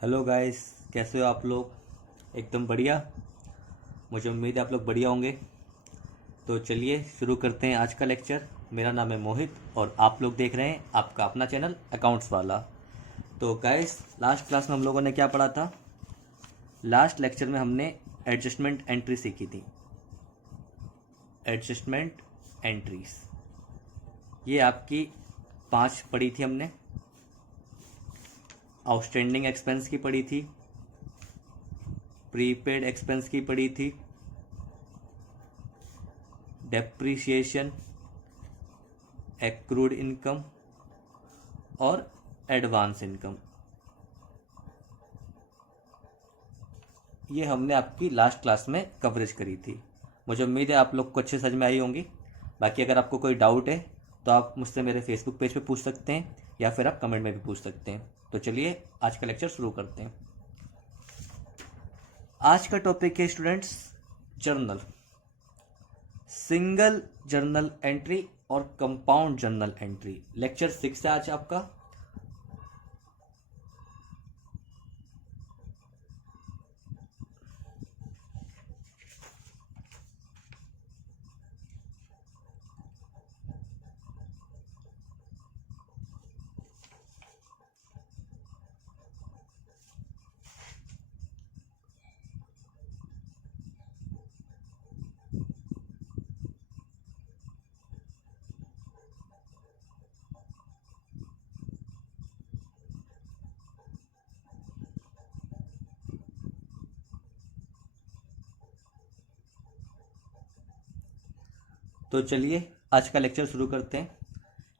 Hello guys, कैसे हो आप लोग। एकदम बढ़िया। मुझे उम्मीद है आप लोग बढ़िया होंगे। तो चलिए शुरू करते हैं आज का लेक्चर। मेरा नाम है मोहित और आप लोग देख रहे हैं आपका अपना चैनल अकाउंट्स वाला। तो गाइस, लास्ट क्लास में हम लोगों ने क्या पढ़ा था। लास्ट लेक्चर में हमने एडजस्टमेंट एंट्री सीखी थी। एडजस्टमेंट एंट्रीज ये आपकी 5 पढ़ी थी हमने। आउटस्टैंडिंग एक्सपेंस की पढ़ी थी, प्रीपेड एक्सपेंस की पढ़ी थी, डेप्रिसिएशन, एक्रूड इनकम और एडवांस इनकम। ये हमने आपकी लास्ट क्लास में कवरेज करी थी। मुझे उम्मीद है आप लोग को अच्छे समझ में आई होंगी। बाकी अगर आपको कोई डाउट है तो आप मुझसे मेरे फेसबुक पेज पे पूछ सकते हैं या फिर आप कमेंट में भी पूछ सकते हैं। तो चलिए आज का लेक्चर शुरू करते हैं। आज का टॉपिक है students journal, single journal entry और कंपाउंड जर्नल एंट्री। लेक्चर 6 है आज आपका। तो चलिए आज का लेक्चर शुरू करते हैं।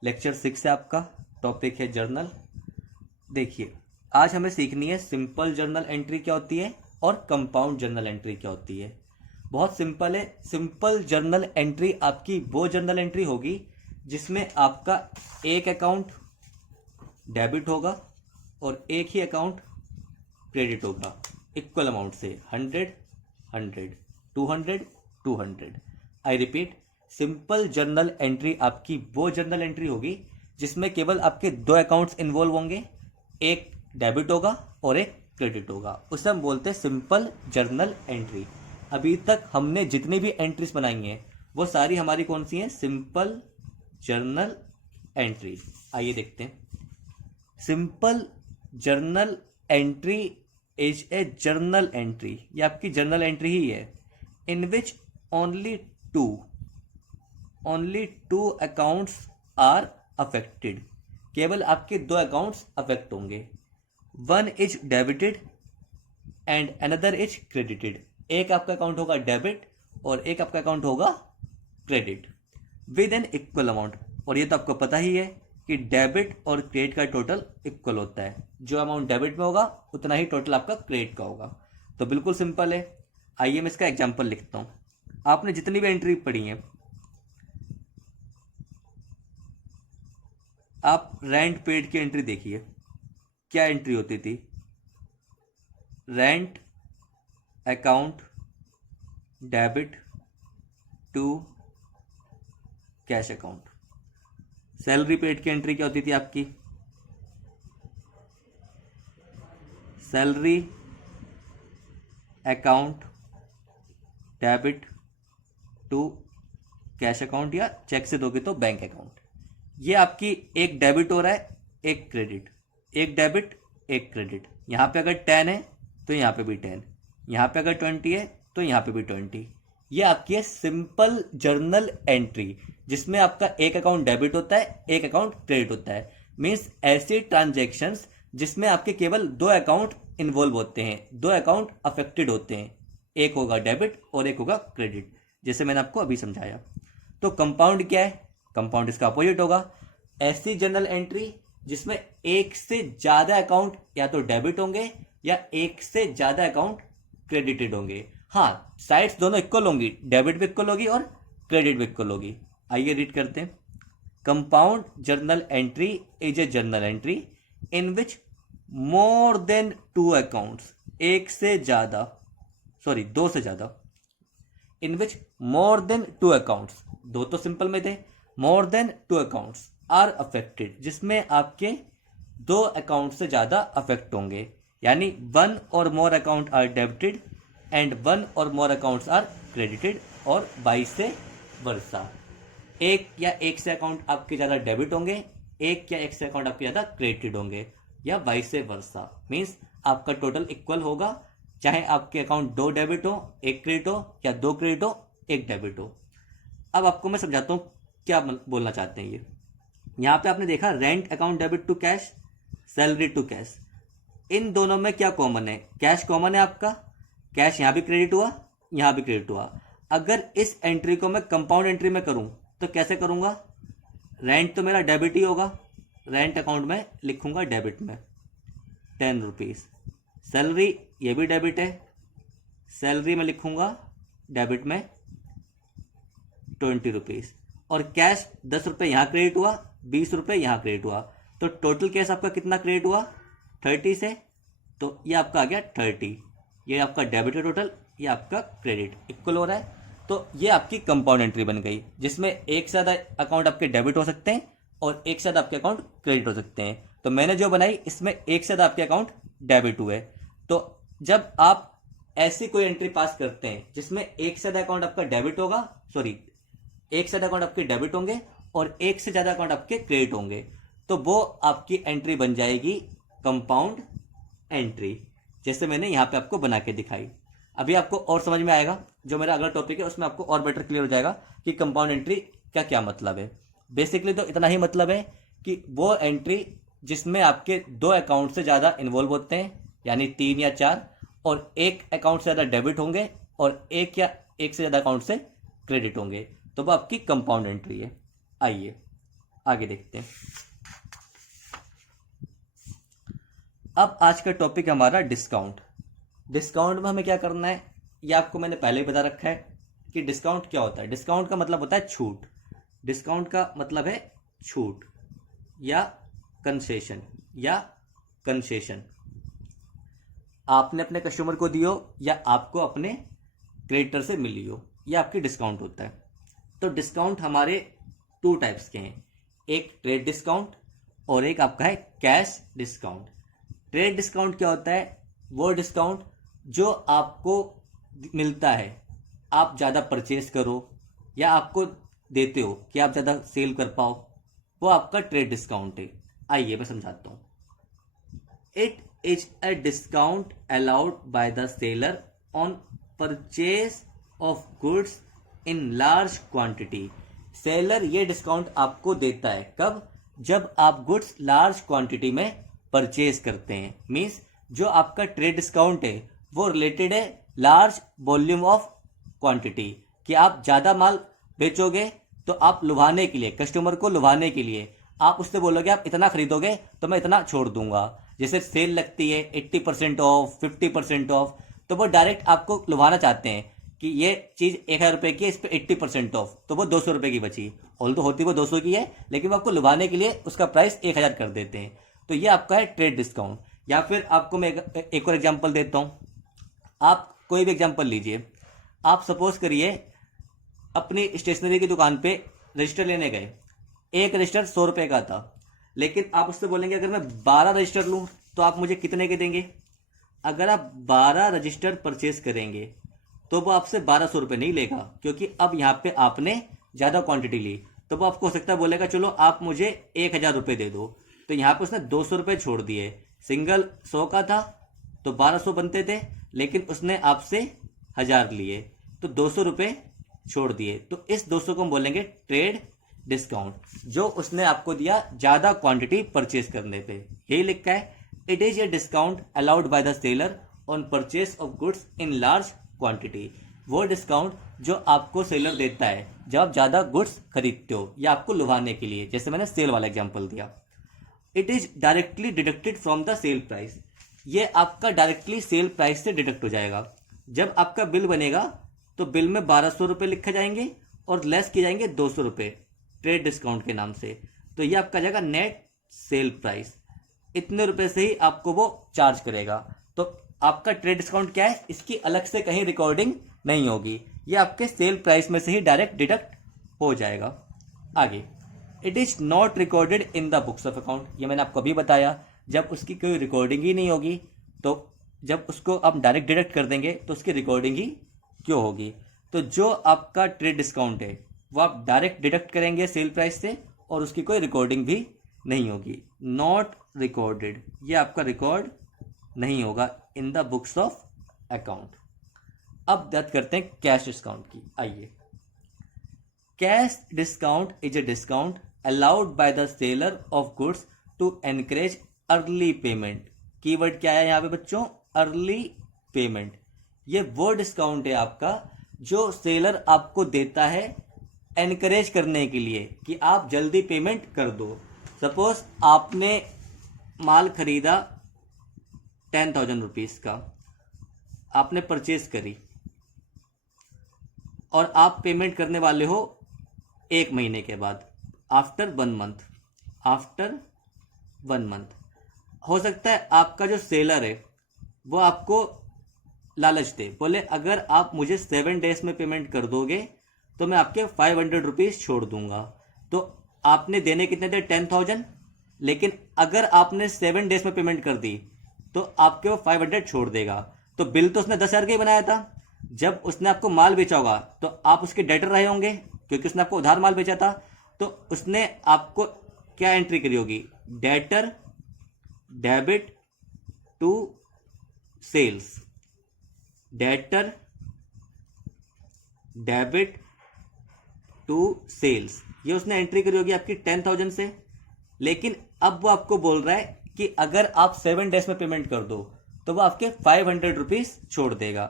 लेक्चर 6 है आपका, टॉपिक है जर्नल। देखिए, आज हमें सीखनी है सिंपल जर्नल एंट्री क्या होती है और कंपाउंड जर्नल एंट्री क्या होती है। बहुत सिंपल है। सिंपल जर्नल एंट्री आपकी वो जर्नल एंट्री होगी जिसमें आपका एक अकाउंट डेबिट होगा और एक ही अकाउंट क्रेडिट होगा इक्वल अमाउंट से 100 100 200। I repeat, simple journal entry आपकी वो जर्नल एंट्री होगी जिसमें केवल आपके 2 अकाउंट्स इन्वॉल्व होंगे, एक डेबिट होगा और एक क्रेडिट होगा। उसे हम बोलते हैं सिंपल जर्नल एंट्री। अभी तक हमने जितनी भी एंट्रीज बनाई हैं वो सारी हमारी कौन सी हैं, सिंपल जर्नल एंट्री। आइए देखते हैं। Simple journal entry is a journal entry, ये आपकी जर्नल एंट्री ही है, in which only two accounts are affected. केवल आपके 2 अकाउंट्स अफेक्ट होंगे। One is debited and another is credited. एक आपका अकाउंट होगा डेबिट और एक आपका अकाउंट होगा credit with an equal amount. और ये तो आपको पता ही है कि डेबिट और क्रेडिट का टोटल इक्वल होता है। जो अमाउंट डेबिट में होगा उतना ही टोटल आपका क्रेडिट का होगा। तो बिल्कुल सिंपल है। आइए मैं इसका एग्जांपल लिखता हूं। आपने जितनी भी एंट्री पढ़ी है, आप रेंट पेड की एंट्री देखिए। क्या एंट्री होती थी, rent account debit to cash account. Salary paid की एंट्री क्या होती थी आपकी, salary account debit to cash account, या चेक से दोगे तो बैंक अकाउंट। ये आपकी एक डेबिट हो रहा है, एक क्रेडिट, एक डेबिट एक क्रेडिट। यहां पे अगर 10 है तो यहां पे भी 10, यहां पे अगर 20 है तो यहां पे भी 20। ये आपकी है सिंपल जर्नल एंट्री जिसमें आपका एक अकाउंट डेबिट होता है, एक अकाउंट क्रेडिट होता है। मींस ऐसे ट्रांजैक्शंस जिसमें आपके केवल 2 अकाउंट इन्वॉल्व होते हैं, 2 अकाउंट अफेक्टेड होते हैं। एक होगा डेबिट और एक होगा क्रेडिट, जैसे मैंने आपको अभी समझाया। तो कंपाउंड क्या है, कंपाउंड इसका अपोजिट होगा। ऐसी जर्नल एंट्री जिसमें एक से ज्यादा अकाउंट या तो डेबिट होंगे या एक से ज्यादा अकाउंट क्रेडिटेड होंगे। हाँ, साइड्स दोनों इक्वल होंगी, डेबिट भी इक्वल होगी और क्रेडिट भी इक्वल होगी। आइए रीड करते हैं। Compound journal entry is a journal entry in which more than 2 accounts, एक से ज्यादा, सॉरी 2 से ज्यादा, इन विच मोर देन 2 अकाउंट्स, 2 तो सिंपल में थे, more than 2 accounts are affected, जिसमें आपके 2 अकाउंट से ज्यादा अफेक्ट होंगे। यानी 1 or more account are debited and 1 or more accounts are credited, और वाइस वर्सा। एक या एक से अकाउंट आपके ज़्यादा डेबिट होंगे, एक या एक से अकाउंट आपके ज़्यादा क्रेडिटेड होंगे, या वाइस वर्सा। मीन्स आपका टोटल इक्वल होगा, चाहे आपके अकाउंट 2 डेबिट हो, 1 क्रेडिट हो, या 2 क्रेडिट हो, 1 डेबिट हो। अब आपको मैं समझाता हूँ क्या बोलना चाहते हैं ये। यहाँ पे आपने देखा rent account debit to cash, salary to cash. इन दोनों में क्या कॉमन है? कैश कॉमन है आपका। कैश यहाँ भी क्रेडिट हुआ, यहाँ भी क्रेडिट हुआ। अगर इस एंट्री को मैं कंपाउंड एंट्री में करूँ तो कैसे करूँगा? रेंट तो मेरा डेबिट ही होगा, रेंट अकाउंट में लिखूंगा डेबिट में 10 रुपीज़। सैलरी ये भी डेबिट है, सैलरी में लिखूंगा डेबिट में 20 रुपीज़। और कैश 10 रुपये यहाँ क्रेडिट हुआ, 20 रुपये यहाँ क्रेडिट हुआ, तो टोटल कैश आपका कितना क्रेडिट हुआ? 30 से। तो ये आपका आ गया 30, ये आपका डेबिट है टोटल, ये आपका क्रेडिट इक्वल हो रहा है। तो ये आपकी कंपाउंड एंट्री बन गई, जिसमें एक से ज़्यादा अकाउंट आपके डेबिट हो सकते हैं और एक से ज़्यादा आपके अकाउंट क्रेडिट हो सकते हैं। तो मैंने जो बनाई इसमें एक से ज़्यादा आपके अकाउंट डेबिट हुए। तो जब आप ऐसी कोई एंट्री पास करते हैं जिसमें एक से ज़्यादा अकाउंट आपका डेबिट होगा, सॉरी एक से ज़्यादा अकाउंट आपके डेबिट होंगे और एक से ज़्यादा अकाउंट आपके क्रेडिट होंगे, तो वो आपकी एंट्री बन जाएगी कंपाउंड एंट्री, जैसे मैंने यहाँ पे आपको बना के दिखाई। अभी आपको और समझ में आएगा, जो मेरा अगला टॉपिक है उसमें आपको और बेटर क्लियर हो जाएगा कि कंपाउंड एंट्री का क्या मतलब है। बेसिकली तो इतना ही मतलब है कि वो एंट्री जिसमें आपके 2 अकाउंट से ज़्यादा इन्वॉल्व होते हैं, यानी 3 या 4, और एक अकाउंट से ज़्यादा डेबिट होंगे और एक या एक से ज़्यादा अकाउंट से क्रेडिट होंगे, तो वो आपकी कंपाउंड एंट्री है। आइए आगे देखते हैं। अब आज का टॉपिक हमारा डिस्काउंट। डिस्काउंट में हमें क्या करना है, ये आपको मैंने पहले ही बता रखा है कि डिस्काउंट क्या होता है। डिस्काउंट का मतलब होता है छूट। डिस्काउंट का मतलब है छूट या कंसेशन या कंसेशन। आपने अपने कस्टमर को दियो या आपको अपने क्रेडिटर से मिली हो, ये आपकी डिस्काउंट होता है। तो डिस्काउंट हमारे 2 टाइप्स के हैं, एक ट्रेड डिस्काउंट और एक आपका है कैश डिस्काउंट। ट्रेड डिस्काउंट क्या होता है? वो डिस्काउंट जो आपको मिलता है, आप ज़्यादा परचेज करो या आपको देते हो कि आप ज़्यादा सेल कर पाओ, वो आपका ट्रेड डिस्काउंट है। आइए मैं समझाता हूँ। It is a discount allowed by the seller on purchase of goods in large quantity. Seller ये डिस्काउंट आपको देता है कब? जब आप गुड्स लार्ज क्वांटिटी में परचेज करते हैं। मीन्स जो आपका ट्रेड डिस्काउंट है वो रिलेटेड है लार्ज वॉल्यूम ऑफ क्वांटिटी, कि आप ज़्यादा माल बेचोगे तो आप लुभाने के लिए, कस्टमर को लुभाने के लिए आप उससे बोलोगे आप इतना खरीदोगे तो मैं इतना छोड़ दूंगा। जैसे सेल लगती है 80% ऑफ, 50% ऑफ, तो वो डायरेक्ट आपको लुभाना चाहते हैं कि ये चीज़ 1000 रुपये की है, इस पर 80% ऑफ, तो वो 200 रुपये की बची। ऑल तो होती वो 200 की है, लेकिन वो आपको लुभाने के लिए उसका प्राइस 1000 कर देते हैं। तो ये आपका है ट्रेड डिस्काउंट। या फिर आपको मैं एक और एग्जांपल देता हूँ। आप कोई भी एग्जांपल लीजिए। आप सपोज करिए अपनी स्टेशनरी की दुकान पे रजिस्टर लेने गए, एक रजिस्टर 100 रुपये का था, लेकिन आप उससे बोलेंगे अगर मैं 12 रजिस्टर लूँ तो आप मुझे कितने के देंगे? अगर आप 12 रजिस्टर परचेज करेंगे तो वो आपसे 1200 रुपये नहीं लेगा, क्योंकि अब यहाँ पे आपने ज़्यादा क्वांटिटी ली। तो वो आपको हो सकता है बोलेगा चलो आप मुझे 1000 रुपये दे दो। तो यहाँ पे उसने 200 रुपये छोड़ दिए। सिंगल 100 का था तो 1200 बनते थे, लेकिन उसने आपसे 1000 लिए तो 200 रुपये छोड़ दिए। तो इस 200 को हम बोलेंगे ट्रेड डिस्काउंट, जो उसने आपको दिया ज़्यादा क्वांटिटी परचेज करने पे। यही लिखा है, it is a discount allowed by the seller on purchase of goods in large quantity. वो डिस्काउंट जो आपको सेलर देता है जब आप ज़्यादा गुड्स खरीदते हो या आपको लुभाने के लिए, जैसे मैंने सेल वाला एग्जांपल दिया। It is directly deducted from the sale price. ये आपका डायरेक्टली सेल प्राइस से डिडक्ट हो जाएगा। जब आपका बिल बनेगा तो बिल में 1200 रुपये लिखे जाएंगे और लेस किए जाएंगे 200 रुपये ट्रेड डिस्काउंट के नाम से। तो ये आपका जाएगा नेट सेल प्राइस। इतने रुपए से ही आपको वो चार्ज करेगा। तो आपका ट्रेड डिस्काउंट क्या है, इसकी अलग से कहीं रिकॉर्डिंग नहीं होगी, ये आपके सेल प्राइस में से ही डायरेक्ट डिडक्ट हो जाएगा। आगे, it is not recorded in the books of account. ये मैंने आपको अभी बताया, जब उसकी कोई रिकॉर्डिंग ही नहीं होगी तो जब उसको आप डायरेक्ट डिडक्ट कर देंगे तो उसकी रिकॉर्डिंग ही क्यों होगी। तो जो आपका ट्रेड डिस्काउंट है वो आप डायरेक्ट डिडक्ट करेंगे सेल प्राइस से और उसकी कोई रिकॉर्डिंग भी नहीं होगी। नॉट रिकॉर्डेड, ये आपका रिकॉर्ड नहीं होगा in the books of account. अब बात करते हैं कैश डिस्काउंट की। आइए, cash discount is a discount allowed by the seller of goods to encourage early payment. Keyword क्या है यहाँ पे बच्चों? Early payment. ये वो डिस्काउंट है आपका जो सेलर आपको देता है एनकरेज करने के लिए कि आप जल्दी पेमेंट कर दो। सपोज आपने माल खरीदा 10,000 रुपीज का, आपने परचेज करी और आप पेमेंट करने वाले हो 1 महीने के बाद, आफ्टर 1 मंथ। आफ्टर 1 मंथ हो सकता है आपका जो सेलर है वो आपको लालच दे, बोले अगर आप मुझे 7 डेज में पेमेंट कर दोगे तो मैं आपके 500 रुपीज छोड़ दूंगा। तो आपने देने कितने थे? 10,000। लेकिन अगर आपने 7 डेज में पेमेंट कर दी तो आपके वो 500 छोड़ देगा। तो बिल तो उसने 10,000 का ही बनाया था। जब उसने आपको माल बेचा होगा तो आप उसके डेटर रहे होंगे क्योंकि उसने आपको उधार माल बेचा था। तो उसने आपको क्या एंट्री करी होगी? Debtor debit to sales. Debtor debit to sales, ये उसने एंट्री करी होगी आपकी 10,000 से। लेकिन अब वो आपको बोल रहा है कि अगर आप 7 डेज में पेमेंट कर दो तो वो आपके 500 रुपीज छोड़ देगा।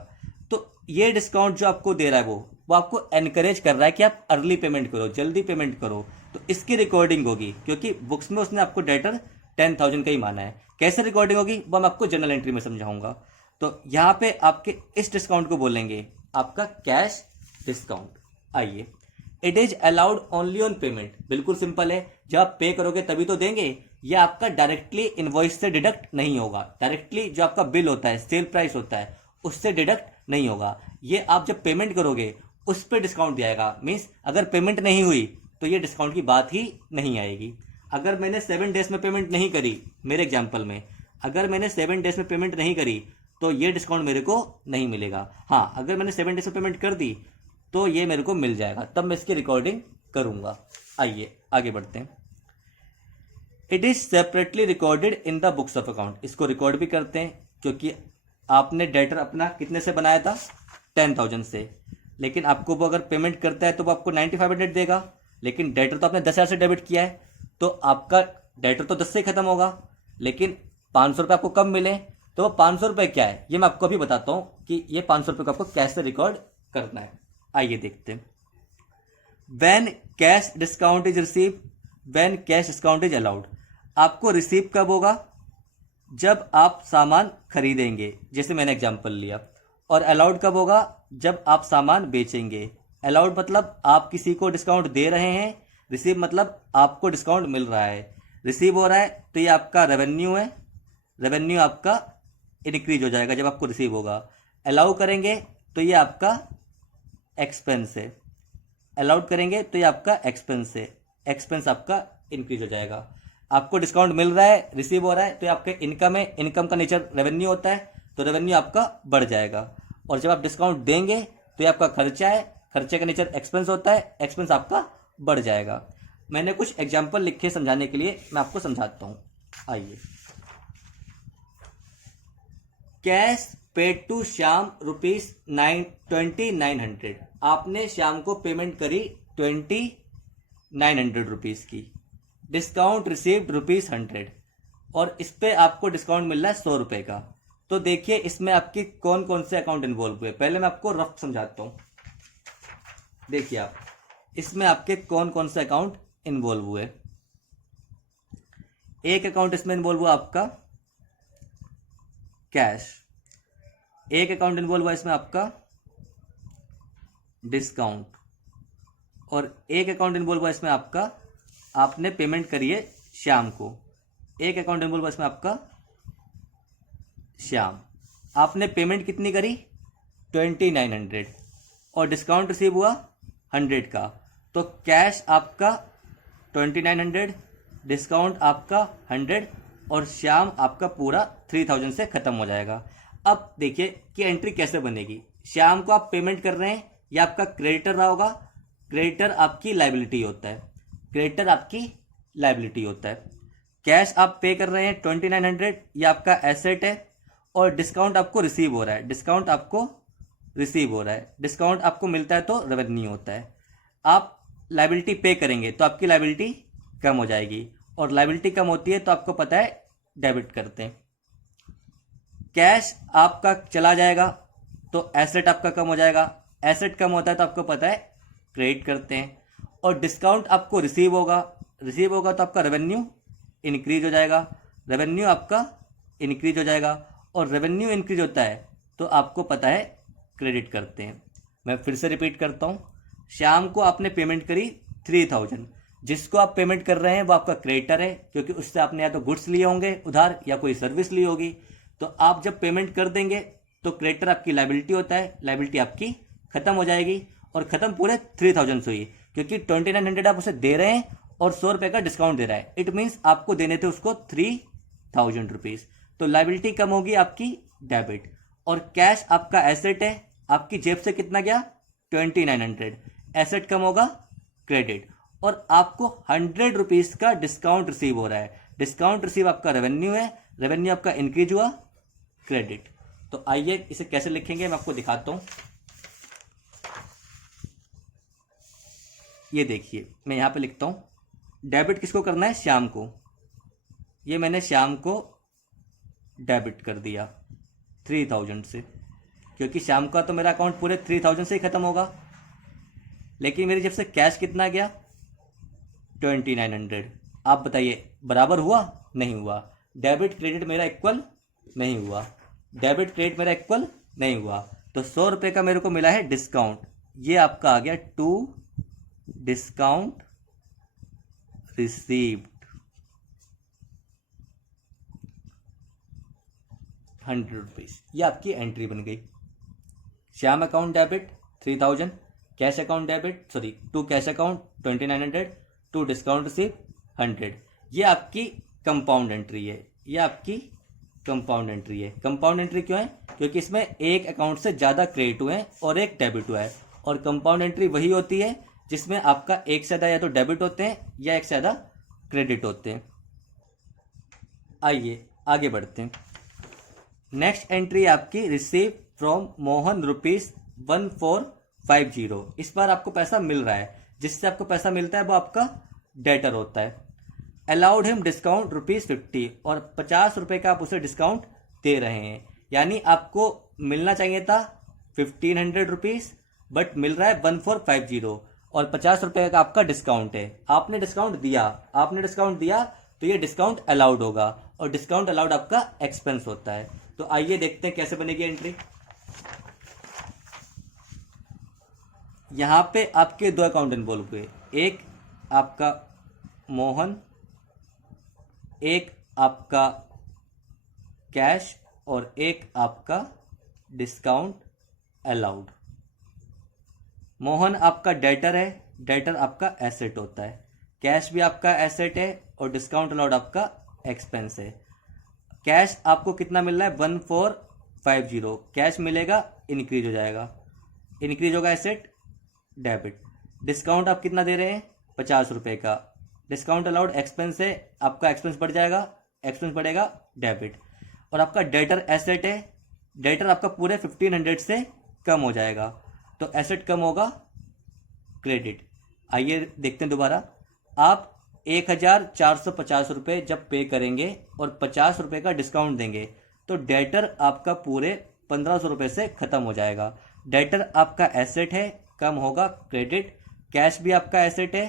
तो ये डिस्काउंट जो आपको दे रहा है वो आपको एनकरेज कर रहा है कि आप अर्ली पेमेंट करो, जल्दी पेमेंट करो। तो इसकी रिकॉर्डिंग होगी क्योंकि बुक्स में उसने आपको डेटर 10,000 का ही माना है। कैसे रिकॉर्डिंग होगी वो मैं आपको जनरल एंट्री में समझाऊंगा। तो यहां पे आपके इस डिस्काउंट को बोलेंगे आपका कैश डिस्काउंट। आइए, it is allowed only on payment. बिल्कुल सिंपल है, जब आप पे करोगे तभी तो देंगे। ये आपका डायरेक्टली इनवॉइस से डिडक्ट नहीं होगा। डायरेक्टली जो आपका बिल होता है, सेल प्राइस होता है, उससे डिडक्ट नहीं होगा। ये आप जब पेमेंट करोगे उस पर डिस्काउंट दिया जाएगा। मीन्स अगर पेमेंट नहीं हुई तो ये डिस्काउंट की बात ही नहीं आएगी। अगर मैंने 7 डेज में पेमेंट नहीं करी, मेरे एग्जाम्पल में अगर मैंने 7 डेज में पेमेंट नहीं करी तो ये डिस्काउंट मेरे को नहीं मिलेगा। हाँ, अगर मैंने 7 डेज में पेमेंट कर दी तो ये मेरे को मिल जाएगा, तब मैं इसकी रिकॉर्डिंग करूंगा। आइए आगे बढ़ते हैं। It is separately recorded in the books of account. इसको रिकॉर्ड भी करते हैं क्योंकि आपने डेटर अपना कितने से बनाया था? 10,000 से। लेकिन आपको वो अगर पेमेंट करता है तो वो आपको 9500 देगा। लेकिन डेटर तो आपने 10,000 से डेबिट किया है तो आपका डेटर तो 10 से ही खत्म होगा। लेकिन 500 रुपये आपको कम मिले तो वो 500 रुपये क्या है ये मैं आपको अभी बताता हूँ कि ये 500 रुपये को आपको कैसे रिकॉर्ड करना है। आइए देखते हैं। When cash discount is receive, when cash discount is allowed. आपको रिसीव कब होगा? जब आप सामान खरीदेंगे, जैसे मैंने एग्जांपल लिया। और अलाउड कब होगा? जब आप सामान बेचेंगे। अलाउड मतलब आप किसी को डिस्काउंट दे रहे हैं, रिसीव मतलब आपको डिस्काउंट मिल रहा है। रिसीव हो रहा है तो ये आपका रेवेन्यू है, रेवेन्यू आपका इंक्रीज हो जाएगा जब आपको रिसीव होगा। अलाउ करेंगे तो ये आपका एक्सपेंस है, अलाउड करेंगे तो ये आपका एक्सपेंस है, एक्सपेंस आपका इंक्रीज हो जाएगा। आपको डिस्काउंट मिल रहा है, रिसीव हो रहा है तो ये आपका इनकम है, इनकम का नेचर रेवेन्यू होता है तो रेवेन्यू आपका बढ़ जाएगा। और जब आप डिस्काउंट देंगे तो ये आपका खर्चा है, खर्चे का नेचर एक्सपेंस होता है, एक्सपेंस आपका बढ़ जाएगा। मैंने कुछ एग्जाम्पल लिखे समझाने के लिए, मैं आपको समझाता हूँ। आइए, कैश पेड टू श्याम ₹2900। आपने श्याम को पेमेंट करी 2900 रुपीज की। डिस्काउंट रिसीव्ड ₹100 और इस पे आपको डिस्काउंट मिल रहा है 100 रुपए का। तो देखिए इसमें आपके कौन कौन से अकाउंट इन्वॉल्व हुए, पहले मैं आपको रफ समझाता हूं। देखिए आप, इसमें आपके कौन कौन से अकाउंट इन्वॉल्व हुए। एक अकाउंट इसमें इन्वॉल्व हुआ आपका कैश, एक अकाउंट इन्वॉल्व हुआ इसमें आपका डिस्काउंट, और एक अकाउंट इन्वॉल्व हुआ इसमें आपका आपने पेमेंट करी है श्याम को। एक अकाउंट इन्वॉल्व हुआ इसमें आपका श्याम, आपने पेमेंट कितनी करी 2900 और डिस्काउंट रिसीव हुआ 100 का। तो कैश आपका 2900, डिस्काउंट आपका 100, और श्याम आपका पूरा 3000 से खत्म हो जाएगा। अब देखिए कि एंट्री कैसे बनेगी। श्याम को आप पेमेंट कर रहे हैं, या आपका क्रेडिटर रहा होगा। क्रेडिटर आपकी लाइबिलिटी होता है, क्रेडिटर आपकी लाइबिलिटी होता है। कैश आप पे कर रहे हैं 2900, ये आपका एसेट है, और डिस्काउंट आपको रिसीव हो रहा है, डिस्काउंट आपको रिसीव हो रहा है, डिस्काउंट आपको मिलता है तो रेवेन्यू होता है। आप लाइबिलिटी पे करेंगे तो आपकी लाइबिलिटी कम हो जाएगी, और लाइबिलिटी कम होती है तो आपको पता है डेबिट करते हैं। कैश आपका चला जाएगा तो एसेट आपका कम हो जाएगा, एसेट कम होता है तो आपको पता है क्रेडिट करते हैं। और डिस्काउंट आपको रिसीव होगा तो आपका रेवेन्यू इंक्रीज हो जाएगा, रेवेन्यू आपका इंक्रीज हो जाएगा, और रेवेन्यू इंक्रीज होता है तो आपको पता है क्रेडिट करते हैं। मैं फिर से रिपीट करता हूँ, श्याम को आपने पेमेंट करी 3000, जिसको आप पेमेंट कर रहे हैं वो आपका क्रेडिटर है, क्योंकि उससे आपने या तो गुड्स लिए होंगे उधार या कोई सर्विस ली होगी। तो आप जब पेमेंट कर देंगे तो क्रेडिटर आपकी लाइबिलिटी होता है, लाइबिलिटी आपकी खत्म हो जाएगी, और खत्म पूरे 3000 से हुई, क्योंकि 2900 आप उसे दे रहे हैं और 100 रुपये का डिस्काउंट दे रहा है। इट मीन्स आपको देने थे उसको 3000 रुपीज़। तो लाइबिलिटी कम होगी आपकी डेबिट, और कैश आपका एसेट है, आपकी जेब से कितना गया 2900, एसेट कम होगा क्रेडिट, और आपको 100 रुपीज़ का डिस्काउंट रिसीव हो रहा है। डिस्काउंट रिसीव आपका रेवेन्यू है, रेवेन्यू आपका इंक्रीज हुआ क्रेडिट। तो आइए इसे कैसे लिखेंगे मैं आपको दिखाता हूं। ये देखिए मैं यहां पे लिखता हूं, डेबिट किसको करना है, श्याम को। ये मैंने श्याम को डेबिट कर दिया 3000 से, क्योंकि श्याम का तो मेरा अकाउंट पूरे 3000 से ही खत्म होगा। लेकिन मेरी जेब से कैश कितना गया 2900। आप बताइए बराबर हुआ, नहीं हुआ। डेबिट क्रेडिट मेरा इक्वल नहीं हुआ, डेबिट क्रेडिट मेरा इक्वल नहीं हुआ। तो 100 रुपये का मेरे को मिला है डिस्काउंट, ये आपका आ गया टू डिस्काउंट रिसीव्ड 100 रुपीज। ये आपकी एंट्री बन गई। Shyam account debit 3000, cash account debit to cash account 2900, to discount receive 100। ये आपकी कंपाउंड एंट्री है, ये आपकी कंपाउंड एंट्री है। कंपाउंड एंट्री क्यों है, क्योंकि इसमें एक अकाउंट से ज़्यादा क्रेडिट हुए हैं और एक डेबिट हुआ है। और कंपाउंड एंट्री वही होती है जिसमें आपका एक से ज़्यादा या तो डेबिट होते हैं या एक से ज़्यादा क्रेडिट होते हैं। आइए आगे बढ़ते हैं। नेक्स्ट एंट्री आपकी रिसीव फ्रॉम मोहन ₹1450। इस बार आपको पैसा मिल रहा है, जिससे आपको पैसा मिलता है वो आपका डेटर होता है। अलाउड हिम डिस्काउंट ₹50, और 50 रुपये का आप उसे डिस्काउंट दे रहे हैं। यानी आपको मिलना चाहिए था 1500 रुपीज़, बट मिल रहा है 1450, और 50 रुपये का आपका डिस्काउंट है। आपने डिस्काउंट दिया तो ये डिस्काउंट अलाउड होगा, और डिस्काउंट अलाउड आपका एक्सपेंस होता है। तो आइए देखते हैं कैसे बनेगी एंट्री। यहां पे आपके दो अकाउंट इन्वॉल्व हुए, एक आपका मोहन, एक आपका कैश, और एक आपका डिस्काउंट अलाउड। मोहन आपका डेटर है, डेटर आपका एसेट होता है। कैश भी आपका एसेट है, और डिस्काउंट अलाउड आपका एक्सपेंस है। कैश आपको कितना मिल रहा है 1450, कैश मिलेगा इंक्रीज हो जाएगा, इंक्रीज होगा एसेट डेबिट। डिस्काउंट आप कितना दे रहे हैं 50 रुपये का, डिस्काउंट अलाउड एक्सपेंस है, आपका एक्सपेंस बढ़ जाएगा, एक्सपेंस बढ़ेगा डेबिट। और आपका डेटर एसेट है, डेटर आपका पूरे 1500 से कम हो जाएगा, तो एसेट कम होगा क्रेडिट। आइए देखते हैं दोबारा। आप 1450 रुपये जब पे करेंगे और 50 रुपये का डिस्काउंट देंगे तो डेटर आपका पूरे 1500 रुपये से खत्म हो जाएगा। डेटर आपका एसेट है, कम होगा क्रेडिट। कैश भी आपका एसेट है,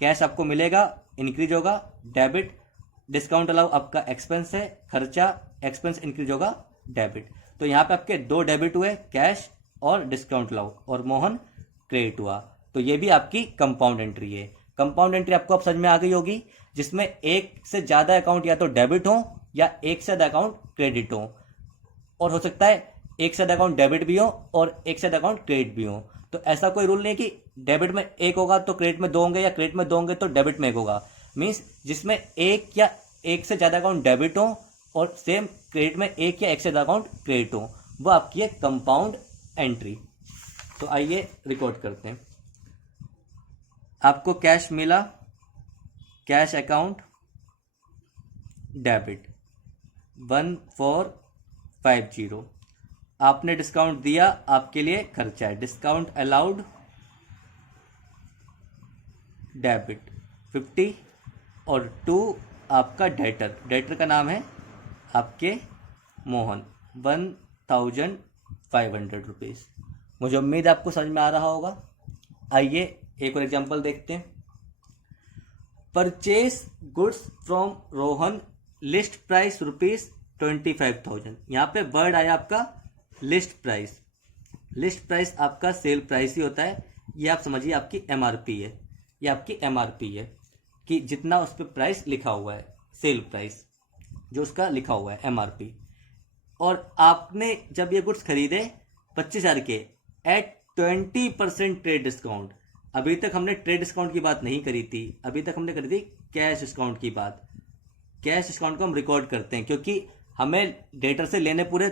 कैश आपको मिलेगा, इंक्रीज होगा डेबिट। डिस्काउंट अलाउ आपका एक्सपेंस है, खर्चा, एक्सपेंस इंक्रीज होगा डेबिट। तो यहाँ पे आपके दो डेबिट हुए, कैश और डिस्काउंट अलाउ, और मोहन क्रेडिट हुआ। तो ये भी आपकी कंपाउंड एंट्री है। कंपाउंड एंट्री आपको अब समझ में आ गई होगी, जिसमें एक से ज़्यादा अकाउंट या तो डेबिट हो या एक से ज़्यादा अकाउंट क्रेडिट हो, और हो सकता है एक से ज़्यादा अकाउंट डेबिट भी हो और एक से ज़्यादा अकाउंट क्रेडिट भी हो। तो ऐसा कोई रूल नहीं कि डेबिट में एक होगा तो क्रेडिट में दो होंगे, या क्रेडिट में दो होंगे तो डेबिट में एक होगा। मीन्स जिसमें एक या एक से ज़्यादा अकाउंट डेबिट हो और सेम क्रेडिट में एक या एक से ज़्यादा अकाउंट क्रेडिट हो, वो आपकी है कंपाउंड एंट्री। तो आइए रिकॉर्ड करते हैं। आपको कैश मिला, कैश अकाउंट डेबिट 1450। आपने डिस्काउंट दिया, आपके लिए खर्चा है, डिस्काउंट अलाउड डेबिट 50 और 2 आपका डेटर, डेटर का नाम है आपके मोहन 1500 रुपीज़। मुझे उम्मीद है आपको समझ में आ रहा होगा। आइए एक और एग्जांपल देखते हैं। Purchase goods from Rohan, list price ₹25,000। यहाँ पे वर्ड आया आपका लिस्ट प्राइस। लिस्ट प्राइस आपका सेल प्राइस ही होता है, ये आप समझिए आपकी एमआरपी है, ये आपकी एमआरपी है कि जितना उस पर प्राइस लिखा हुआ है, सेल प्राइस जो उसका लिखा हुआ है एमआरपी। और आपने जब ये गुड्स खरीदे 25,000 के एट 20% ट्रेड डिस्काउंट। अभी तक हमने ट्रेड डिस्काउंट की बात नहीं करी थी, अभी तक हमने करी थी कैश डिस्काउंट की बात। कैश डिस्काउंट को हम रिकॉर्ड करते हैं क्योंकि हमें डेटर से लेने पूरे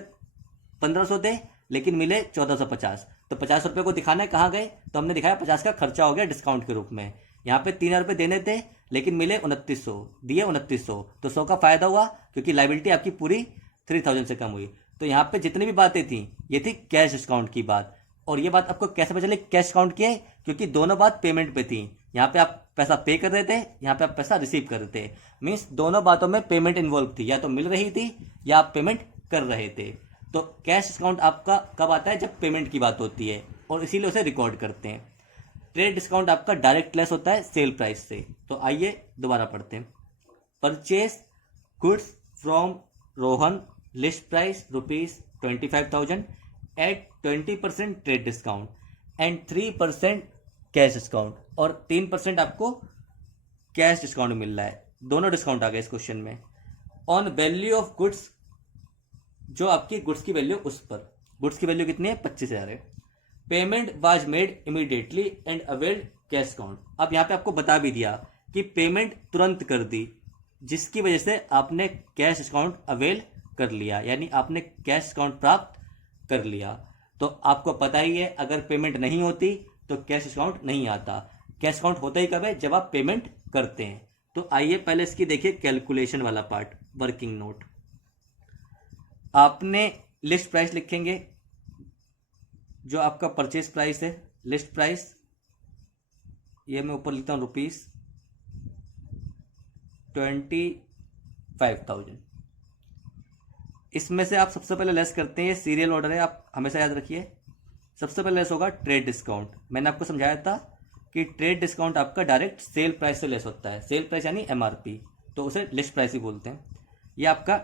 1500 थे लेकिन मिले 1450, तो 50 रुपये को दिखाना है कहाँ गए, तो हमने दिखाया 50 का खर्चा हो गया डिस्काउंट के रूप में। यहाँ पे 3,000 रुपये देने थे लेकिन मिले 2900, दिए 2900, तो 100 का फायदा हुआ क्योंकि लाइबिलिटी आपकी पूरी 3000 से कम हुई। तो यहाँ पे जितनी भी बातें थी ये थी कैश डिस्काउंट की बात। और ये बात आपको कैसे पता चली कैश डिस्काउंट की है, क्योंकि दोनों बात पेमेंट पे थी। यहाँ पे आप पैसा पे कर रहे थे, यहाँ पे आप पैसा रिसीव कर रहे थे, मीन्स दोनों बातों में पेमेंट इन्वॉल्व थी, या तो मिल रही थी या आप पेमेंट कर रहे थे। तो कैश डिस्काउंट आपका कब आता है, जब पेमेंट की बात होती है, और इसीलिए उसे रिकॉर्ड करते हैं। ट्रेड डिस्काउंट आपका डायरेक्ट लेस होता है सेल प्राइस से। तो आइए दोबारा पढ़ते हैं। Purchase goods from Rohan, list price ₹25,000 at 20% trade discount and 3% cash discount, और 3% आपको कैश डिस्काउंट मिल रहा है। दोनों डिस्काउंट आ गए इस क्वेश्चन में। ऑन वैल्यू ऑफ गुड्स, जो आपकी गुड्स की वैल्यू, उस पर गुड्स की वैल्यू कितनी है, 25,000 है। Payment was made immediately and availed cash discount. अब यहाँ पे आपको बता भी दिया कि पेमेंट तुरंत कर दी, जिसकी वजह से आपने कैश डिस्काउंट अवेल कर लिया, यानी आपने कैश डिस्काउंट प्राप्त कर लिया। तो आपको पता ही है अगर पेमेंट नहीं होती तो कैश डिस्काउंट नहीं आता। कैश डिस्काउंट होता ही कब है, जब आप पेमेंट करते हैं। तो आइए पहले इसकी देखिए कैलकुलेशन वाला पार्ट, वर्किंग नोट। आपने लिस्ट प्राइस लिखेंगे, जो आपका परचेज प्राइस है, लिस्ट प्राइस, ये मैं ऊपर लिखता हूं ₹25,000। इसमें से आप सबसे पहले लेस करते हैं, ये सीरियल ऑर्डर है, आप हमेशा याद रखिए। सबसे पहले लेस होगा ट्रेड डिस्काउंट। मैंने आपको समझाया था कि ट्रेड डिस्काउंट आपका डायरेक्ट सेल प्राइस से लेस होता है। सेल प्राइस यानी एमआरपी, तो उसे लिस्ट प्राइस ही बोलते हैं। ये आपका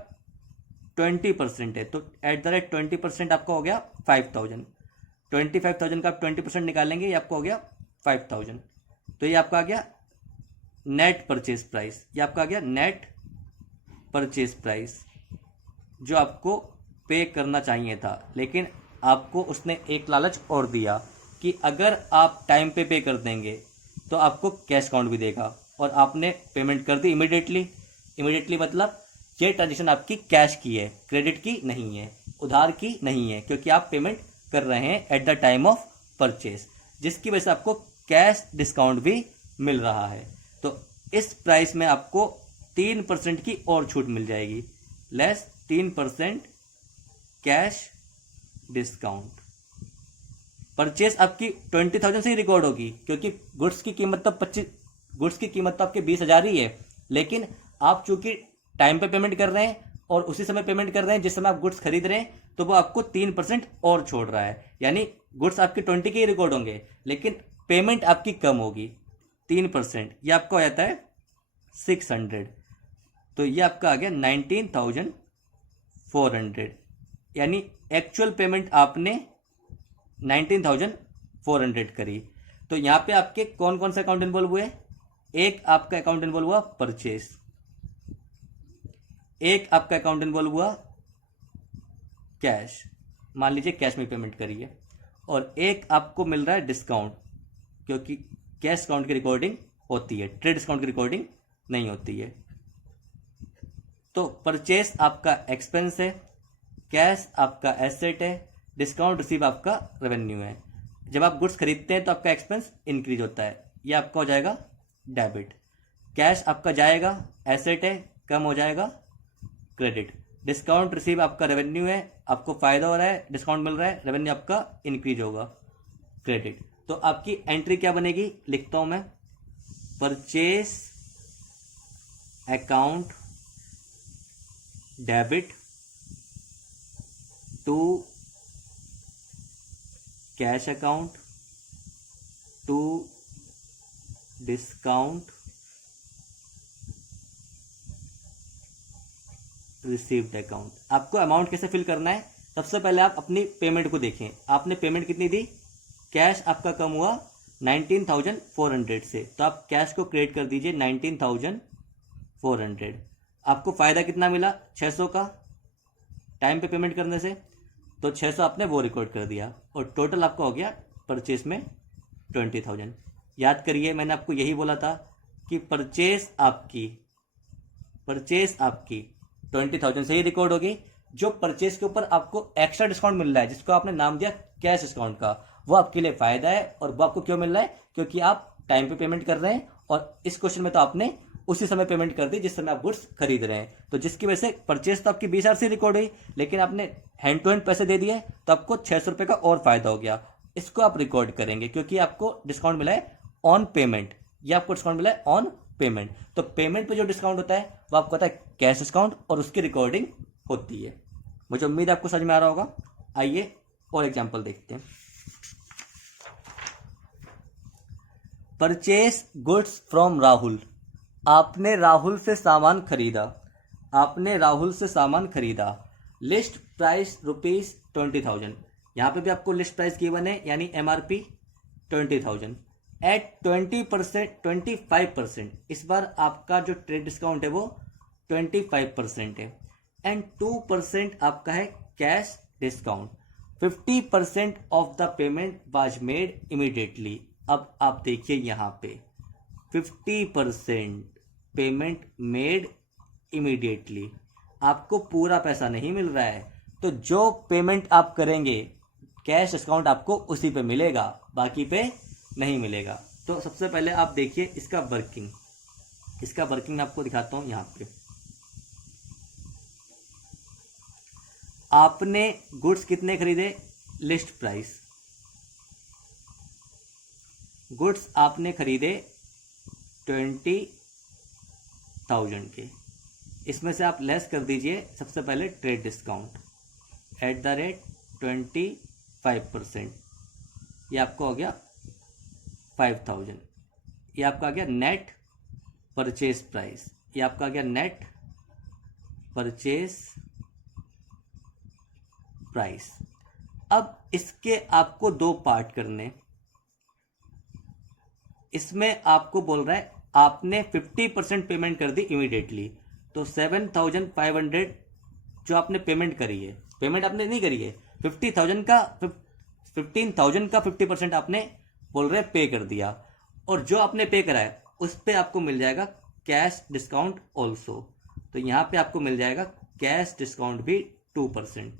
20% है, तो एट द रेट 20% आपका हो गया 5,000। 25,000 का आप 20% निकालेंगे, ये आपको हो गया 5,000। तो ये आपका आ गया नेट परचेज प्राइस, ये आपका आ गया नेट परचेज प्राइस, जो आपको पे करना चाहिए था। लेकिन आपको उसने एक लालच और दिया कि अगर आप टाइम पे कर देंगे तो आपको कैश काउंट भी देगा, और आपने पेमेंट कर दी इमीडिएटली। इमीडिएटली मतलब ये ट्रांजेक्शन आपकी कैश की है, क्रेडिट की नहीं है, उधार की नहीं है, क्योंकि आप पेमेंट कर रहे हैं eight the time of purchase, जिसकी वजह से आपको कैश डिस्काउंट भी मिल रहा है। तो इस प्राइस में आपको 3% की और छूट मिल जाएगी, लेस 3% कैश डिस्काउंट। परचेज आपकी 20,000 से ही रिकॉर्ड होगी, क्योंकि गुड्स की कीमत तो आपके 20,000 ही है, लेकिन आप चूंकि टाइम पे पेमेंट कर रहे हैं और उसी समय पेमेंट कर रहे हैं जिस समय आप गुड्स खरीद रहे हैं, तो वो आपको 3% और छोड़ रहा है, यानी गुड्स आपके 20 के ही रिकॉर्ड होंगे लेकिन पेमेंट आपकी कम होगी 3%। ये आपका हो जाता है 600। तो ये आपका आ गया 19,400, यानी एक्चुअल पेमेंट आपने 19,400 करी। तो यहाँ पे आपके कौन कौन से अकाउंट इन्वॉल्व हुए, एक आपका अकाउंट इन्वॉल्व हुआ परचेज, एक आपका अकाउंट इन्वॉल्व हुआ कैश, मान लीजिए कैश में पेमेंट करिए, और एक आपको मिल रहा है डिस्काउंट, क्योंकि कैश डिस्काउंट की रिकॉर्डिंग होती है, ट्रेड डिस्काउंट की रिकॉर्डिंग नहीं होती है। तो परचेस आपका एक्सपेंस है, कैश आपका एसेट है, डिस्काउंट रिसीव आपका रेवेन्यू है। जब आप गुड्स खरीदते हैं तो आपका एक्सपेंस इंक्रीज होता है, ये आपका हो जाएगा डेबिट। कैश आपका जाएगा, एसेट है, कम हो जाएगा क्रेडिट। डिस्काउंट रिसीव आपका रेवेन्यू है, आपको फायदा हो रहा है, डिस्काउंट मिल रहा है, रेवेन्यू आपका इंक्रीज होगा क्रेडिट। तो आपकी एंट्री क्या बनेगी, लिखता हूं मैं, purchase account debit to cash account to discount received account. आपको अमाउंट कैसे फिल करना है, सबसे पहले आप अपनी पेमेंट को देखें। आपने पेमेंट कितनी दी, कैश आपका कम हुआ 19,400 से, तो आप कैश को क्रेडिट कर दीजिए 19,400। आपको फायदा कितना मिला, 600 का टाइम पे पेमेंट करने से, तो 600 आपने वो रिकॉर्ड कर दिया और टोटल आपका हो गया परचेस में 20,000। याद करिए मैंने आपको यही बोला था कि परचेस आपकी 20,000 से ही रिकॉर्ड होगी। जो परचेस के ऊपर आपको एक्स्ट्रा डिस्काउंट मिल रहा है, जिसको आपने नाम दिया कैश डिस्काउंट का, वो आपके लिए फायदा है। और वो आपको क्यों मिल रहा है, क्योंकि आप टाइम पे पेमेंट कर रहे हैं और इस क्वेश्चन में तो आपने उसी समय पेमेंट कर दी जिस समय आप गुड्स खरीद रहे हैं। तो जिसकी वजह से परचेस तो आपकी 20,000 से रिकॉर्ड हुई, लेकिन आपने हैंड टू हैंड पैसे दे दिए तो आपको 600 रुपये का और फायदा हो गया। इसको आप रिकॉर्ड करेंगे क्योंकि आपको डिस्काउंट मिला है ऑन पेमेंट, या आपको डिस्काउंट मिला है ऑन पेमेंट। तो पेमेंट पे जो डिस्काउंट होता है वो आपको होता है कैश डिस्काउंट और उसकी रिकॉर्डिंग होती है। मुझे उम्मीद है आपको समझ में आ रहा होगा। आइए और एग्जांपल देखते हैं। Purchase goods from Rahul. आपने राहुल से सामान खरीदा। List price ₹20,000। यहाँ पे भी आपको लिस्ट प्राइस गिवन है, यानी MRP 20,000 एट 25%। इस बार आपका जो ट्रेड डिस्काउंट है वो 25% है एंड 2% आपका है cash discount. 50% of the payment was made immediately. अब आप देखिए यहाँ पे 50% पेमेंट मेड इमीडिएटली, आपको पूरा पैसा नहीं मिल रहा है, तो जो पेमेंट आप करेंगे कैश डिस्काउंट आपको उसी पे मिलेगा, बाकी पे नहीं मिलेगा। तो सबसे पहले आप देखिए इसका वर्किंग मैं आपको दिखाता हूं। यहाँ पे आपने गुड्स कितने खरीदे, लिस्ट प्राइस, गुड्स आपने खरीदे 20,000 के, इसमें से आप लेस कर दीजिए सबसे पहले ट्रेड डिस्काउंट @25%। ये आपको हो गया 5,000। ये आपका आ गया नेट परचेज प्राइस, ये आपका आ गया नेट परचेज प्राइस। अब इसके आपको दो पार्ट करने, इसमें आपको बोल रहा है आपने 50% पेमेंट कर दी इमीडिएटली, तो 7,500 जो आपने पेमेंट करी है, पेमेंट आपने नहीं करी है, 15,000 का 50% आपने बोल रहे पे कर दिया, और जो आपने पे करा है उस पे आपको मिल जाएगा कैश डिस्काउंट ऑल्सो। तो यहाँ पे आपको मिल जाएगा कैश डिस्काउंट भी 2%,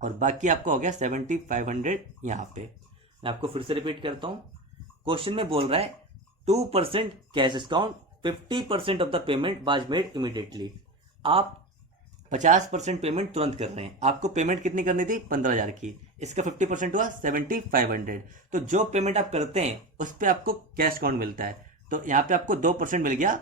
और बाकी आपका हो गया 7,500। यहाँ पे मैं आपको फिर से रिपीट करता हूँ। क्वेश्चन में बोल रहा है 2% cash discount, 50% of the payment was made immediately. आप 50% पेमेंट तुरंत कर रहे हैं, आपको पेमेंट कितनी करनी थी 15,000 की, इसका 50% हुआ 7,500। तो जो पेमेंट आप करते हैं उस पर आपको कैश डिस्काउंट मिलता है, तो यहाँ पे आपको 2% मिल गया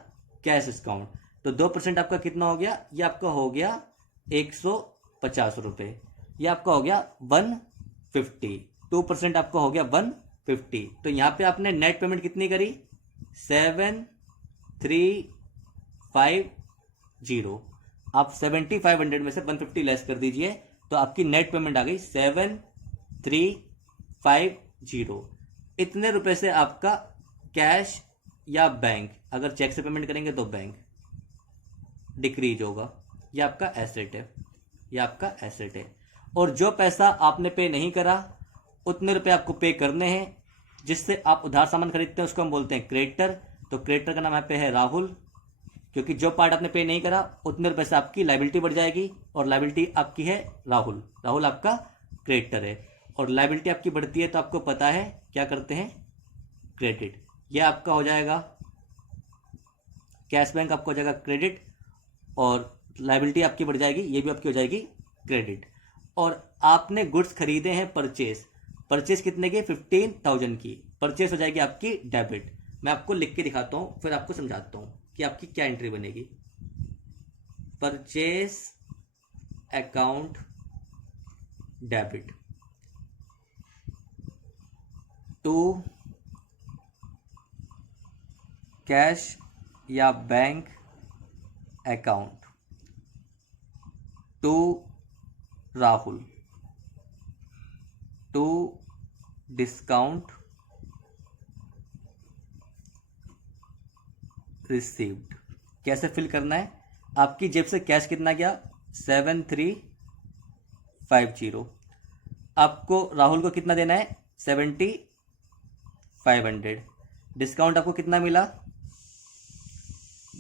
कैश डिस्काउंट। तो 2% आपका कितना हो गया, ये आपका हो गया 150 रुपये, ये आपका हो गया 150। 2% आपका हो गया 150। तो यहाँ पे आपने नेट पेमेंट कितनी करी 7,350। आप 7,500 में से 150 लेस कर दीजिए तो आपकी नेट पेमेंट आ गई 7,350। इतने रुपए से आपका कैश या बैंक, अगर चेक से पेमेंट करेंगे तो बैंक डिक्रीज होगा। यह आपका एसेट है, और जो पैसा आपने पे नहीं करा उतने रुपए आपको पे करने हैं। जिससे आप उधार सामान खरीदते हैं उसको हम बोलते हैं क्रेडिटर। तो क्रेडिटर का नाम यहाँ पे है राहुल, क्योंकि जो पार्ट आपने पे नहीं करा उतने रुपए से आपकी लाइबिलिटी बढ़ जाएगी, और लाइबिलिटी आपकी है राहुल, राहुल आपका क्रेडिटर है, और लाइबिलिटी आपकी बढ़ती है तो आपको पता है क्या करते हैं, क्रेडिट। यह आपका हो जाएगा कैश बैंक, आपका हो जाएगा क्रेडिट, और लाइबिलिटी आपकी बढ़ जाएगी, ये भी आपकी हो जाएगी क्रेडिट। और आपने गुड्स खरीदे हैं परचेज, परचेज कितने की, 15,000 की, परचेज हो जाएगी आपकी डेबिट। मैं आपको लिख के दिखाता हूं फिर आपको समझाता हूं कि आपकी क्या एंट्री बनेगी। Purchase account debit to cash या bank account to Rahul to discount received. कैसे फिल करना है, आपकी जेब से कैश कितना गया, 7350, आपको राहुल को कितना देना है, 7500, डिस्काउंट आपको कितना मिला,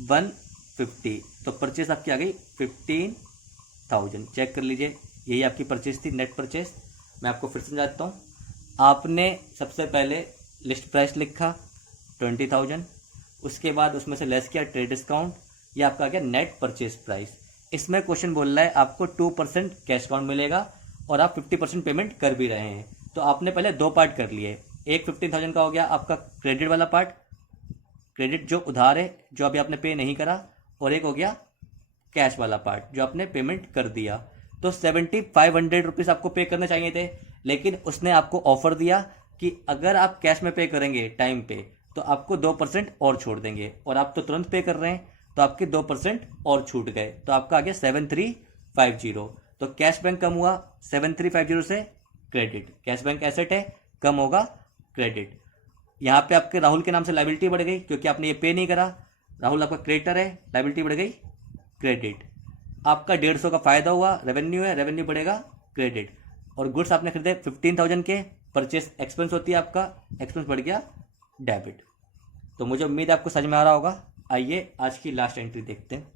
150, तो परचेस आपकी आ गई 15,000। चेक कर लीजिए, यही आपकी परचेस थी, नेट परचेस। मैं आपको फिर समझाता हूँ। आपने सबसे पहले लिस्ट प्राइस लिखा 20,000, उसके बाद उसमें से लेस किया ट्रेड डिस्काउंट, ये आपका आ गया नेट परचेस प्राइस। इसमें क्वेश्चन बोल रहा है आपको 2% कैश काउंट मिलेगा और आप 50% पेमेंट कर भी रहे हैं, तो आपने पहले दो पार्ट कर लिए। एक 15,000 का हो गया आपका क्रेडिट वाला पार्ट, क्रेडिट जो उधार है, जो अभी आपने पे नहीं करा, और एक हो गया कैश वाला पार्ट जो आपने पेमेंट कर दिया। तो 7500 रुपीज़ आपको पे करने चाहिए थे, लेकिन उसने आपको ऑफर दिया कि अगर आप कैश में पे करेंगे टाइम पे तो आपको 2% और छोड़ देंगे, और आप तो तुरंत पे कर रहे हैं तो आपके 2% और छूट गए, तो आपका आ गया 7350। तो कैश बैंक कम हुआ 7350 से क्रेडिट, कैश बैंक एसेट है, कम होगा क्रेडिट। यहाँ पे आपके राहुल के नाम से लाइबिलिटी बढ़ गई क्योंकि आपने ये पे नहीं करा, राहुल आपका क्रेडिटर है, लाइबिलिटी बढ़ गई क्रेडिट। आपका 150 का फायदा हुआ, रेवेन्यू है, रेवेन्यू बढ़ेगा क्रेडिट। और गुड्स आपने खरीदे 15,000 के, परचेस एक्सपेंस होती है आपका, एक्सपेंस बढ़ गया डेबिट। तो मुझे उम्मीद है आपको समझ में आ रहा होगा। आइए आज की लास्ट एंट्री देखते हैं।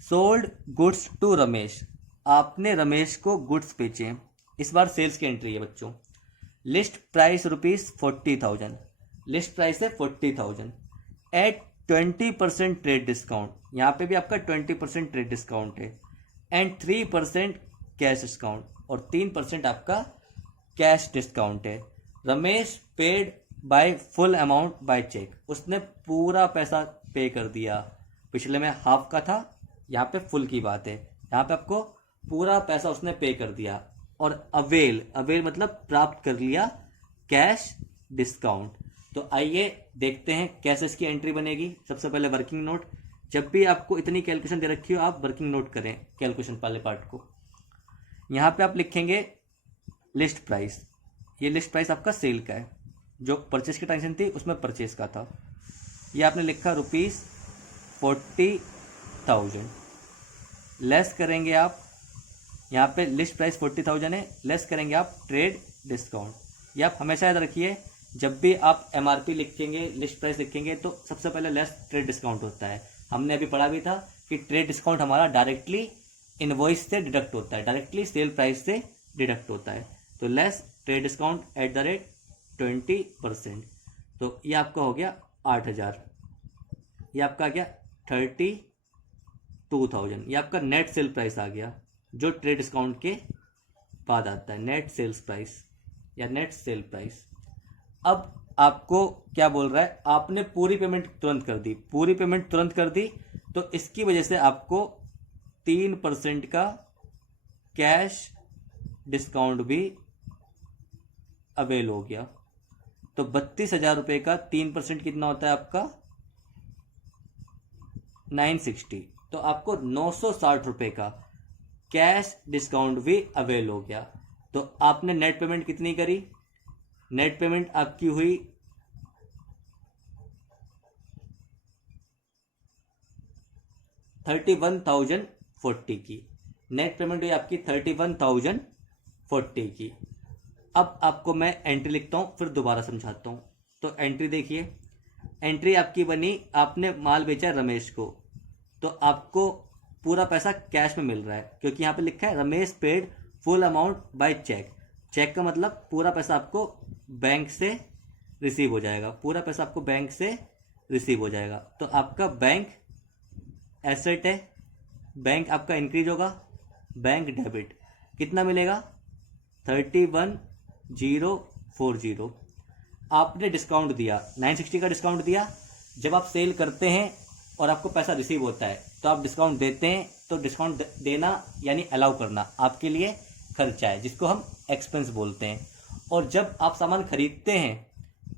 सोल्ड गुड्स टू रमेश, आपने रमेश को गुड्स बेचे, इस बार सेल्स की एंट्री है बच्चों। लिस्ट प्राइस ₹40,000, लिस्ट प्राइस है 40,000 एट 20% ट्रेड डिस्काउंट, यहाँ पे भी आपका 20% ट्रेड डिस्काउंट है, एंड 3% कैश डिस्काउंट, और 3% आपका कैश डिस्काउंट है। Ramesh paid by full amount by cheque, उसने पूरा पैसा पे कर दिया, पिछले में हाफ का था, यहाँ पे फुल की बात है, यहाँ पे आपको पूरा पैसा उसने पे कर दिया। और अवेल, अवेल मतलब प्राप्त कर लिया कैश डिस्काउंट। तो आइए देखते हैं कैसे इसकी एंट्री बनेगी। सबसे पहले वर्किंग नोट, जब भी आपको इतनी कैलकुलेशन दे रखी हो आप वर्किंग नोट करें कैलकुलेशन वाले पार्ट को। यहाँ पे आप लिखेंगे लिस्ट प्राइस, ये लिस्ट प्राइस आपका सेल का है, जो परचेस की ट्रांजेक्शन थी उसमें परचेस का था। ये आपने लिखा ₹40,000, लेस करेंगे आप, यहाँ पे लिस्ट प्राइस 40,000 है, लेस करेंगे आप ट्रेड डिस्काउंट। ये आप हमेशा याद रखिए, जब भी आप एमआरपी लिखेंगे, लिस्ट प्राइस लिखेंगे, तो सबसे पहले लेस ट्रेड डिस्काउंट होता है। हमने अभी पढ़ा भी था कि ट्रेड डिस्काउंट हमारा डायरेक्टली इनवॉइस से डिडक्ट होता है, डायरेक्टली सेल प्राइस से डिडक्ट होता है। तो less trade discount at the rate 20%, तो ये आपका हो गया 8,000, ये आपका आ गया 32,000, ये आपका नेट सेल प्राइस आ गया, जो ट्रेड डिस्काउंट के बाद आता है, नेट सेल्स प्राइस या नेट सेल प्राइस। अब आपको क्या बोल रहा है, आपने पूरी पेमेंट तुरंत कर दी, पूरी पेमेंट तुरंत कर दी, तो इसकी वजह से आपको 3% का कैश डिस्काउंट भी अवेल हो गया। तो 32,000 रुपये का 3% कितना होता है आपका, 960, तो आपको 960 रुपये का कैश डिस्काउंट भी अवेल हो गया। तो आपने नेट पेमेंट कितनी करी, नेट पेमेंट आपकी हुई 31,040 की, नेट पेमेंट हुई आपकी 31,040 की। अब आपको मैं एंट्री लिखता हूं, फिर दोबारा समझाता हूं। तो एंट्री देखिए, एंट्री आपकी बनी, आपने माल बेचा रमेश को, तो आपको पूरा पैसा कैश में मिल रहा है, क्योंकि यहाँ पे लिखा है Ramesh paid full amount by cheque. Cheque का मतलब पूरा पैसा आपको बैंक से रिसीव हो जाएगा, पूरा पैसा आपको बैंक से रिसीव हो जाएगा। तो आपका बैंक एसेट है, बैंक आपका इंक्रीज होगा, बैंक डेबिट कितना मिलेगा 31,040। आपने डिस्काउंट दिया 960 का डिस्काउंट दिया। जब आप सेल करते हैं और आपको पैसा रिसीव होता है तो आप डिस्काउंट देते हैं, तो डिस्काउंट देना यानी अलाउ करना आपके लिए खर्चा है, जिसको हम एक्सपेंस बोलते हैं। और जब आप सामान खरीदते हैं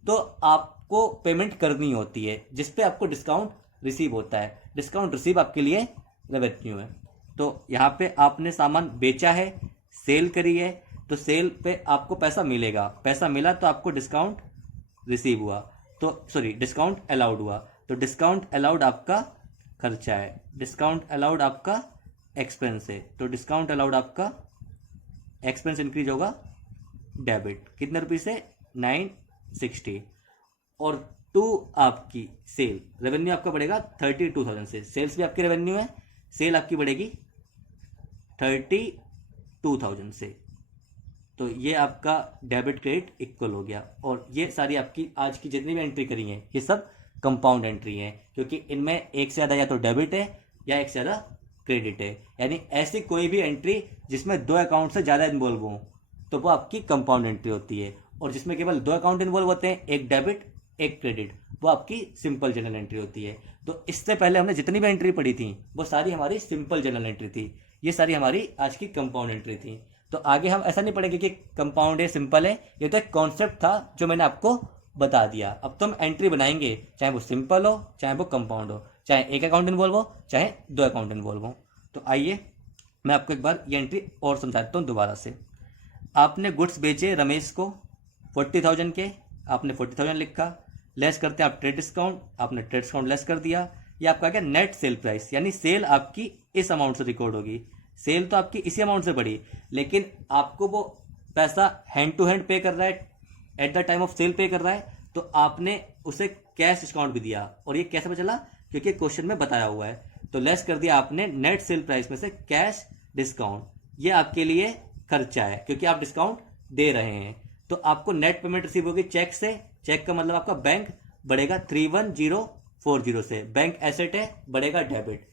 तो आपको पेमेंट करनी होती है, जिस पे आपको डिस्काउंट रिसीव होता है। डिस्काउंट रिसीव आपके लिए रेवेन्यू है। तो यहाँ पे आपने सामान बेचा है, सेल करी है, तो सेल पे आपको पैसा मिलेगा, पैसा मिला तो आपको डिस्काउंट रिसीव हुआ, तो सॉरी डिस्काउंट अलाउड हुआ, तो डिस्काउंट अलाउड आपका खर्चा है, डिस्काउंट अलाउड आपका एक्सपेंस है, तो डिस्काउंट अलाउड आपका एक्सपेंस इंक्रीज होगा डेबिट कितने रुपये से 960। और टू आपकी सेल रेवेन्यू आपका बढ़ेगा 32,000 से, सेल्स भी आपकी रेवेन्यू है, सेल आपकी बढ़ेगी 32,000 से। तो ये आपका डेबिट क्रेडिट इक्वल हो गया। और ये सारी आपकी आज की जितनी भी एंट्री करी है ये सब कंपाउंड एंट्री है, क्योंकि इनमें एक से ज़्यादा या तो डेबिट है या एक से ज़्यादा क्रेडिट है। यानी ऐसी कोई भी एंट्री जिसमें दो अकाउंट से ज़्यादा इन्वॉल्व हो तो वो आपकी कंपाउंड एंट्री होती है। और जिसमें केवल दो अकाउंट इन्वॉल्व होते हैं, एक डेबिट एक क्रेडिट, वो आपकी सिंपल जनरल एंट्री होती है। तो इससे पहले हमने जितनी भी एंट्री पढ़ी थी वो सारी हमारी सिंपल जनरल एंट्री थी, ये सारी हमारी आज की कंपाउंड एंट्री थी। तो आगे हम ऐसा नहीं पढ़ेंगे कि कंपाउंड है सिंपल है, ये तो एक कॉन्सेप्ट था जो मैंने आपको बता दिया। अब तो हम एंट्री बनाएंगे, चाहे वो सिंपल हो चाहे वो कंपाउंड हो, चाहे एक अकाउंट इन्वॉल्व हो चाहे दो अकाउंट इन्वॉल्व हो। तो आइए मैं आपको एक बार ये एंट्री और समझाता हूँ दोबारा से। आपने गुड्स बेचे रमेश को 40,000 के, आपने 40,000 लिखा, लेस करते हैं आप ट्रेड डिस्काउंट, आपने ट्रेड डिस्काउंट लेस कर दिया। ये आपका क्या नेट सेल प्राइस, यानी सेल आपकी इस अमाउंट से रिकॉर्ड होगी। सेल तो आपकी इसी अमाउंट से बढ़ी, लेकिन आपको वो पैसा हैंड टू हैंड पे कर रहा है, at the time of sale pay कर रहा है, तो आपने उसे कैश डिस्काउंट भी दिया। और ये कैसे पता चला, क्योंकि क्वेश्चन में बताया हुआ है। तो लेस कर दिया आपने नेट सेल प्राइस में से कैश डिस्काउंट, ये आपके लिए खर्चा है क्योंकि आप डिस्काउंट दे रहे हैं। तो आपको नेट पेमेंट रिसीव होगी चेक से, चेक का मतलब आपका बैंक बढ़ेगा 31,040 से, बैंक एसेट है बढ़ेगा डेबिट।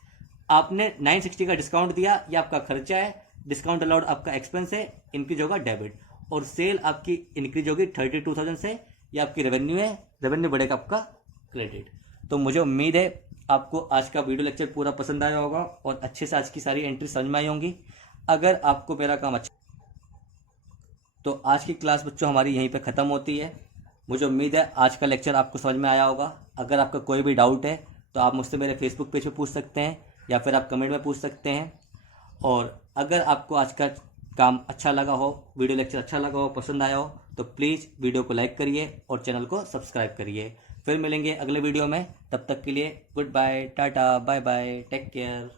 आपने 960 का डिस्काउंट दिया, ये आपका खर्चा है, डिस्काउंट अलाउड आपका एक्सपेंस है, इंक्रीज होगा डेबिट। और सेल आपकी इंक्रीज होगी 32,000 से, ये आपकी रेवेन्यू है, रेवेन्यू बढ़ेगा आपका क्रेडिट। तो मुझे उम्मीद है आपको आज का वीडियो लेक्चर पूरा पसंद आया होगा और अच्छे से आज की सारी एंट्री समझ में आई होंगी। अगर आपको मेरा काम अच्छा, तो आज की क्लास बच्चों हमारी यहीं पे ख़त्म होती है। मुझे उम्मीद है आज का लेक्चर आपको समझ में आया होगा। अगर आपका कोई भी डाउट है तो आप मुझसे मेरे फेसबुक पेज पे पूछ सकते हैं या फिर आप कमेंट में पूछ सकते हैं। और अगर आपको आज का काम अच्छा लगा हो, वीडियो लेक्चर अच्छा लगा हो, पसंद आया हो, तो प्लीज़ वीडियो को लाइक करिए और चैनल को सब्सक्राइब करिए। फिर मिलेंगे अगले वीडियो में, तब तक के लिए good bye, tata, bye bye, take care.